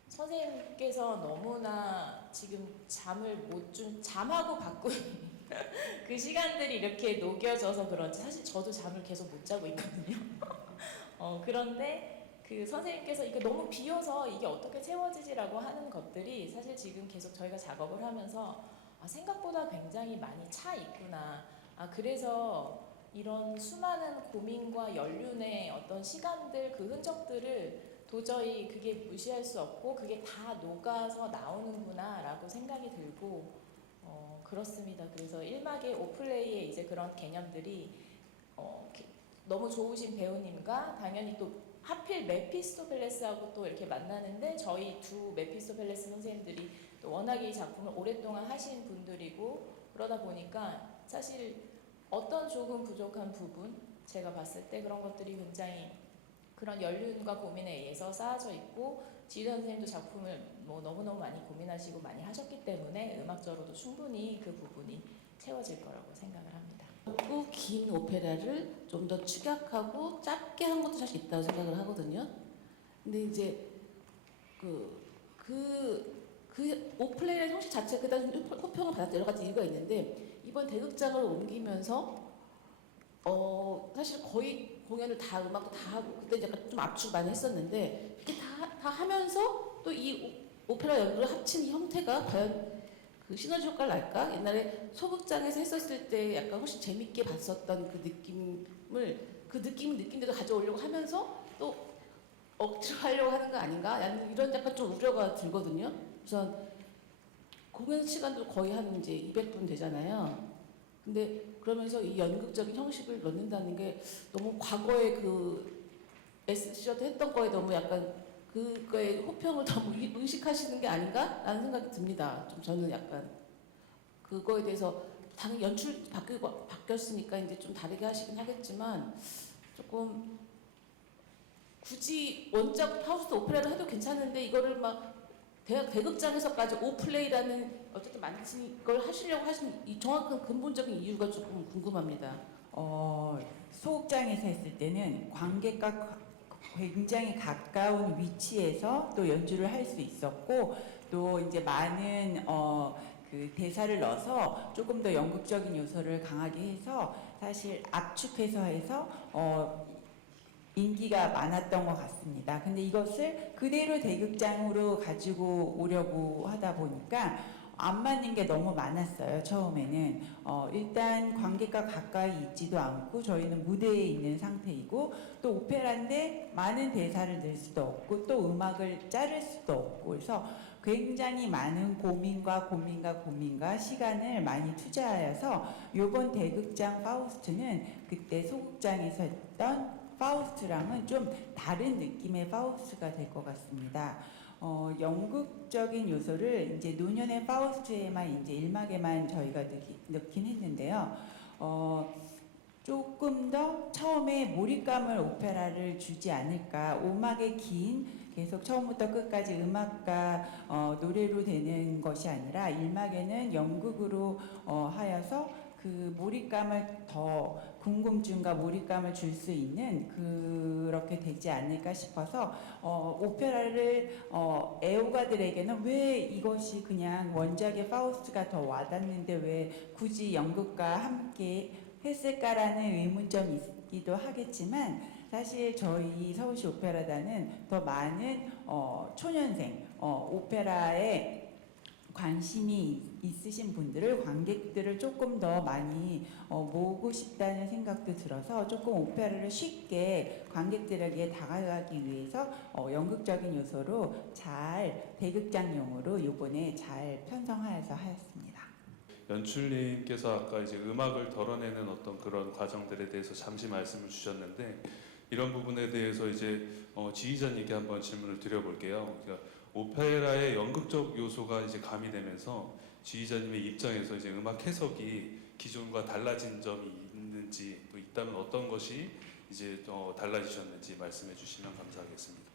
선생님께서 너무나 지금 잠을 못 준, 잠하고 바꾼 그 시간들이 이렇게 녹여져서 그런지 사실 저도 잠을 계속 못 자고 있거든요. 그런데 그 선생님께서 이게 너무 비어서 이게 어떻게 채워지지라고 하는 것들이 사실 지금 계속 저희가 작업을 하면서 생각보다 굉장히 많이 차 있구나. 그래서 이런 수많은 고민과 연륜의 어떤 시간들, 그 흔적들을 도저히 그게 무시할 수 없고 그게 다 녹아서 나오는구나 라고 생각이 들고, 그렇습니다. 그래서 1막의 오플레이의 이제 그런 개념들이 너무 좋으신 배우님과 당연히 또 하필 메피스토펠레스하고 또 이렇게 만나는데, 저희 두 메피스토펠레스 선생님들이 또 워낙에 이 작품을 오랫동안 하신 분들이고, 그러다 보니까 사실 어떤 조금 부족한 부분, 제가 봤을 때 그런 것들이 굉장히 그런 연륜과 고민에 의해서 쌓아져 있고, 지휘 선생님도 작품을 뭐 너무너무 많이 고민하시고 많이 하셨기 때문에 음악적으로도 충분히 그 부분이 채워질 거라고 생각을 합니다. 짧고 긴 오페라를 좀 더 축약하고 짧게 한 것도 사실 있다고 생각을 하거든요. 근데 이제 그 오플레이라는 형식 자체가 그다음 호평을 받았던 여러 가지 이유가 있는데, 이번 대극장을 옮기면서 사실 거의 공연을 다 음악도 다 하고, 그때 약간 좀 압축 많이 했었는데, 이게 다 하면서 또 이 오페라 연극을 합친 이 형태가 과연 그 시너지 효과를 날까? 옛날에 소극장에서 했었을 때 약간 훨씬 재밌게 봤었던 그 느낌을 느낌대로 가져오려고 하면서 또 억지로 하려고 하는 거 아닌가? 이런 약간 좀 우려가 들거든요. 우선 공연 시간도 거의 한 이제 200분 되잖아요. 근데 그러면서 이 연극적인 형식을 넣는다는 게 너무 과거에 그 SC도 했던 거에 너무 약간 그거에 호평을 너무 의식하시는 게 아닌가라는 생각이 듭니다. 좀 저는 약간 그거에 대해서 당연히 연출 바뀌었으니까 이제 좀 다르게 하시긴 하겠지만, 조금 굳이 원작 파우스트 오페라를 해도 괜찮은데 이거를 막 대극장에서까지 오플레이라는 어쨌든 만드신 걸 하시려고 하신 이 정확한 근본적인 이유가 조금 궁금합니다. 소극장에서 했을 때는 관객과 굉장히 가까운 위치에서 또 연주를 할 수 있었고, 또 이제 많은 그 대사를 넣어서 조금 더 연극적인 요소를 강하게 해서 사실 압축해서 해서 인기가 많았던 것 같습니다. 근데 이것을 그대로 대극장으로 가지고 오려고 하다 보니까 안 맞는 게 너무 많았어요. 처음에는 일단 관객과 가까이 있지도 않고 저희는 무대에 있는 상태이고 또 오페라인데 많은 대사를 넣을 수도 없고 또 음악을 자를 수도 없고 그래서 굉장히 많은 고민과 시간을 많이 투자하여서 이번 대극장 파우스트는 그때 소극장에서 했던 파우스트랑은 좀 다른 느낌의 파우스트가 될 것 같습니다. 연극적인 요소를 이제 노년의 파우스트에만 이제 1막에만 저희가 넣긴 했는데요. 조금 더 처음에 몰입감을 오페라를 주지 않을까. 5막의 긴 계속 처음부터 끝까지 음악과 노래로 되는 것이 아니라 1막에는 연극으로 하여서 그 몰입감을 더 궁금증과 몰입감을 줄 수 있는 그렇게 되지 않을까 싶어서 오페라를 애호가들에게는 왜 이것이 그냥 원작의 파우스트가 더 와닿는데 왜 굳이 연극과 함께 했을까라는 의문점이 있기도 하겠지만 사실 저희 서울시 오페라단은 더 많은 초년생 오페라에 관심이 있으신 분들을 관객들을 조금 더 많이 모으고 싶다는 생각도 들어서 조금 오페라를 쉽게 관객들에게 다가가기 위해서 연극적인 요소로 잘 대극장용으로 이번에 잘 편성하여서 하였습니다. 연출님께서 아까 이제 음악을 덜어내는 어떤 그런 과정들에 대해서 잠시 말씀을 주셨는데 이런 부분에 대해서 이제 지휘자님께 한번 질문을 드려볼게요. 그러니까 오페라의 연극적 요소가 이제 가미되면서 지휘자님의 입장에서 이제 음악 해석이 기존과 달라진 점이 있는지 또 있다면 어떤 것이 이제 달라지셨는지 말씀해 주시면 감사하겠습니다.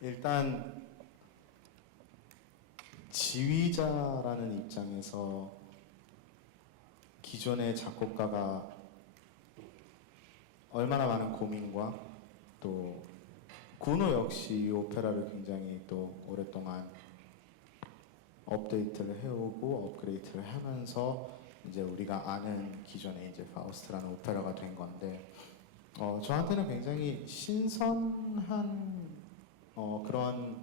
일단 지휘자라는 입장에서 기존의 작곡가가 얼마나 많은 고민과 또 구노 역시 이 오페라를 굉장히 또 오랫동안 업데이트를 해오고 업그레이드를 하면서 이제 우리가 아는 기존의 이제 파우스트라는 오페라가 된 건데 저한테는 굉장히 신선한 그런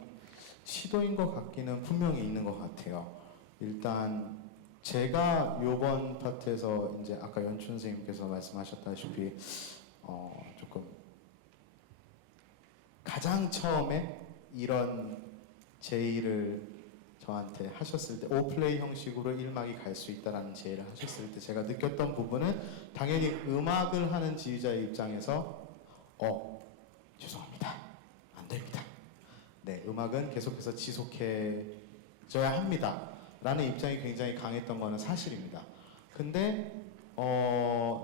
시도인 것 같기는 분명히 있는 것 같아요. 일단 제가 요번 파트에서 이제 아까 연춘 선생님께서 말씀하셨다시피 조금 가장 처음에 이런 제의를 저한테 하셨을 때 오플레이 형식으로 1막이 갈 수 있다라는 제의를 하셨을 때 제가 느꼈던 부분은 당연히 음악을 하는 지휘자의 입장에서 죄송합니다. 안 됩니다. 네, 음악은 계속해서 지속해져야 합니다. 라는 입장이 굉장히 강했던 거는 사실입니다. 근데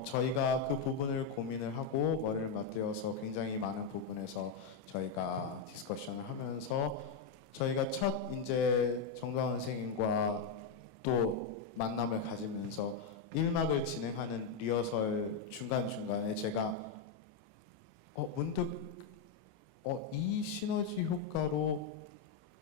저희가 그 부분을 고민을 하고 머리를 맞대어서 굉장히 많은 부분에서 저희가 디스커션을 하면서 저희가 첫 이제 정다운 선생님과 또 만남을 가지면서 1막을 진행하는 리허설 중간중간에 제가 문득 이 시너지 효과로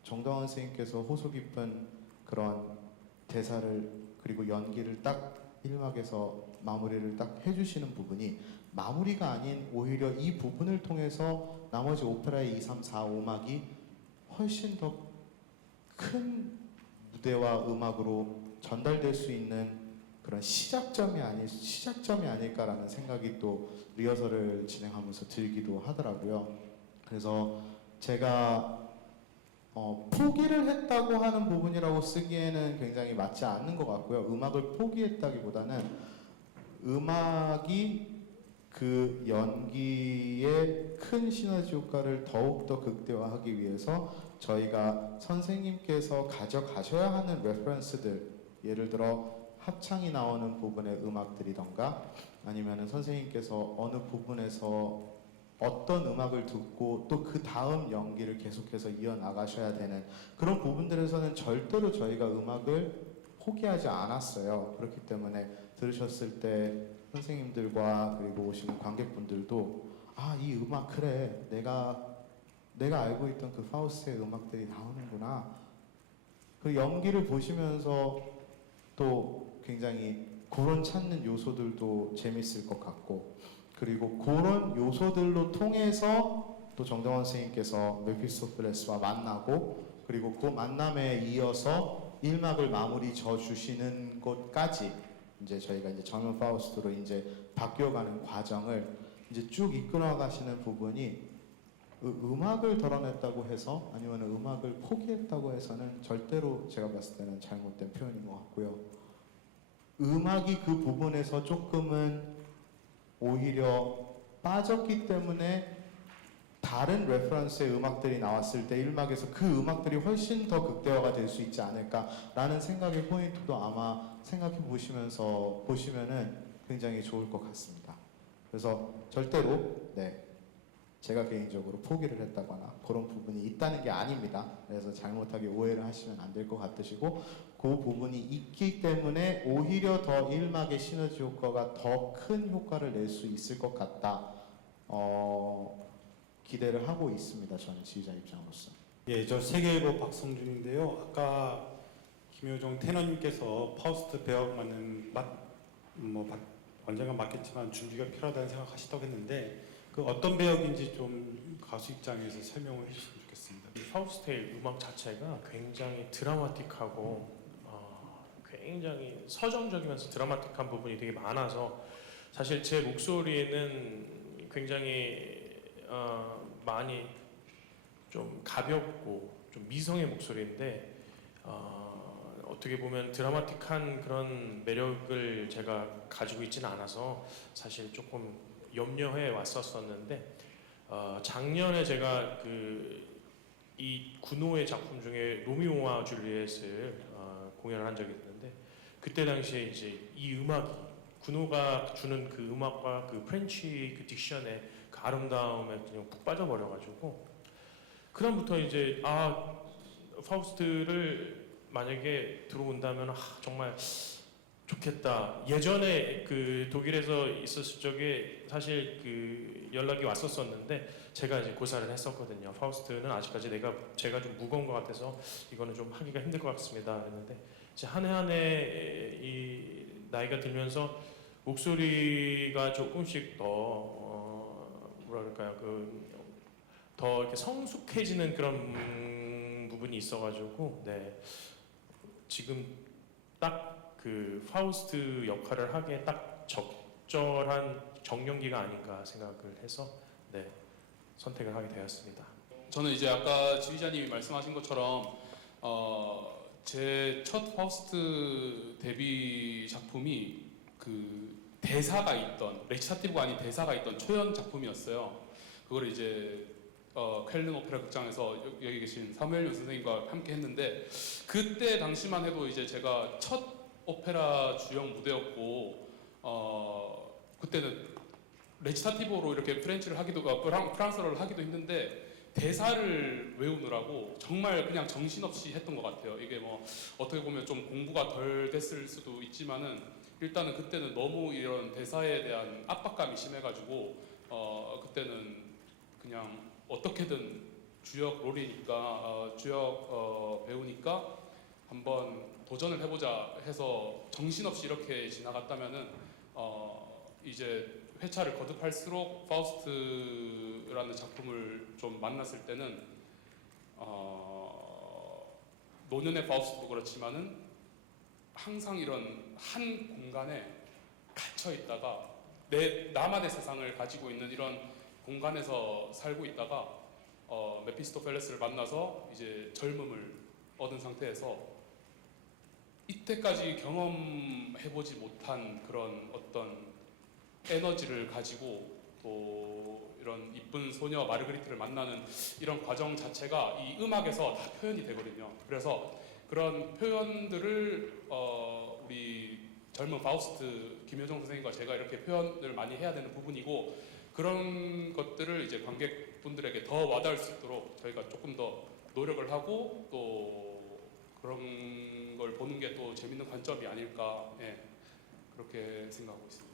정다운 선생님께서 호소 깊은 그런 대사를 그리고 연기를 딱 1막에서 마무리를 딱 해주시는 부분이 마무리가 아닌 오히려 이 부분을 통해서 나머지 오페라의 2, 3, 4, 5막이 훨씬 더 큰 무대와 음악으로 전달될 수 있는 그런 시작점이 아닐까라는 생각이 또 리허설을 진행하면서 들기도 하더라고요. 그래서 제가 포기를 했다고 하는 부분이라고 쓰기에는 굉장히 맞지 않는 것 같고요. 음악을 포기했다기보다는 음악이 그 연기의 큰 시너지 효과를 더욱더 극대화하기 위해서 저희가 선생님께서 가져가셔야 하는 레퍼런스들, 예를 들어 합창이 나오는 부분의 음악들이던가 아니면 선생님께서 어느 부분에서 어떤 음악을 듣고 또 그 다음 연기를 계속해서 이어나가셔야 되는 그런 부분들에서는 절대로 저희가 음악을 포기하지 않았어요. 그렇기 때문에 들으셨을 때 선생님들과 그리고 오시는 관객분들도 이 음악 그래 내가 알고 있던 그 파우스트의 음악들이 나오는구나 그 연기를 보시면서 또 굉장히 그런 찾는 요소들도 재밌을 것 같고, 그리고 그런 요소들로 통해서 또 정정원 선생님께서 메피스토펠레스와 만나고, 그리고 그 만남에 이어서 1막을 마무리 져주시는 것까지 이제 저희가 이제 전면 파우스트로 이제 바뀌어가는 과정을 이제 쭉 이끌어가시는 부분이 음악을 덜어냈다고 해서 아니면 음악을 포기했다고 해서는 절대로 제가 봤을 때는 잘못된 표현인 것 같고요. 음악이 그 부분에서 조금은 오히려 빠졌기 때문에 다른 레퍼런스의 음악들이 나왔을 때 1막에서 그 음악들이 훨씬 더 극대화가 될 수 있지 않을까라는 생각의 포인트도 아마 생각해 보시면서 보시면은 굉장히 좋을 것 같습니다. 그래서 절대로 제가 개인적으로 포기를 했다거나 그런 부분이 있다는 게 아닙니다. 그래서 잘못하게 오해를 하시면 안 될 것 같으시고, 그 부분이 있기 때문에 오히려 더 1막의 시너지 효과가 더 큰 효과를 낼 수 있을 것 같다. 기대를 하고 있습니다. 저는 지휘자 입장으로서. 예, 저 세계일보 박성준인데요. 아까 김효정 테너님께서 파우스트 배역 맡는 언젠가 맡겠지만 준비가 필요하다는 생각하시다고 했는데, 그 어떤 배역인지 좀 가수 입장에서 설명을 해주시면 좋겠습니다. 이 파우스트의 음악 자체가 굉장히 드라마틱하고 굉장히 서정적이면서 드라마틱한 부분이 되게 많아서 사실 제 목소리는 굉장히 많이 좀 가볍고 좀 미성의 목소리인데 어떻게 보면 드라마틱한 그런 매력을 제가 가지고 있지는 않아서 사실 조금 염려해 왔었었는데 작년에 제가 이 군호의 작품 중에 로미오와 줄리엣을 공연을 한 적이 있는데, 그때 당시에 이제 이 음악이 군호가 주는 그 음악과 그 프렌치 그 딕션의 그 아름다움에 그냥 푹 빠져버려가지고, 그다음부터 이제 파우스트를 만약에 들어온다면 정말 좋겠다. 예전에 그 독일에서 있었을 적에 사실 그 연락이 왔었었는데 제가 이제 고사를 했었거든요. 파우스트는 아직까지 제가 좀 무거운 것 같아서 이거는 좀 하기가 힘들 것 같습니다. 그랬는데 이제 한 해 한 해 이 나이가 들면서 목소리가 조금씩 더 뭐랄까요, 더 이렇게 성숙해지는 그런 부분이 있어가지고 지금 딱 그 파우스트 역할을 하기에 딱 적절한 정년기가 아닌가 생각을 해서 선택을 하게 되었습니다. 저는 이제 아까 지휘자님이 말씀하신 것처럼 제 첫 파우스트 데뷔 작품이 그 대사가 있던, 레치타티브가 아닌 대사가 있던 초연 작품이었어요. 그걸 이제 쾰른 오페라 극장에서 여기 계신 사무엘 선생님과 함께 했는데, 그때 당시만 해도 이제 제가 첫 오페라 주역 무대였고 그때는 레치타티브로 이렇게 프렌치를 하기도 프랑스어를 하기도 했는데 대사를 외우느라고 정말 그냥 정신없이 했던 것 같아요. 이게 뭐 어떻게 보면 좀 공부가 덜 됐을 수도 있지만은 일단은 그때는 너무 이런 대사에 대한 압박감이 심해가지고 그때는 그냥 어떻게든 주역 롤이니까 주역 배우니까 한번 도전을 해보자 해서 정신없이 이렇게 지나갔다면은 이제 회차를 거듭할수록 파우스트라는 작품을 좀 만났을 때는 노년의 파우스트도 그렇지만은 항상 이런 한 공간에 갇혀 있다가 나만의 세상을 가지고 있는 이런 공간에서 살고 있다가 메피스토펠레스를 만나서 이제 젊음을 얻은 상태에서 이때까지 경험해보지 못한 그런 어떤 에너지를 가지고 또 이런 이쁜 소녀 마르그리트를 만나는 이런 과정 자체가 이 음악에서 다 표현이 되거든요. 그래서 그런 표현들을 우리 젊은 파우스트 김효정 선생님과 제가 이렇게 표현을 많이 해야 되는 부분이고, 그런 것들을 이제 관객분들에게 더 와닿을 수 있도록 저희가 조금 더 노력을 하고 또 그런 걸 보는 게 또 재밌는 관점이 아닐까 그렇게 생각하고 있습니다.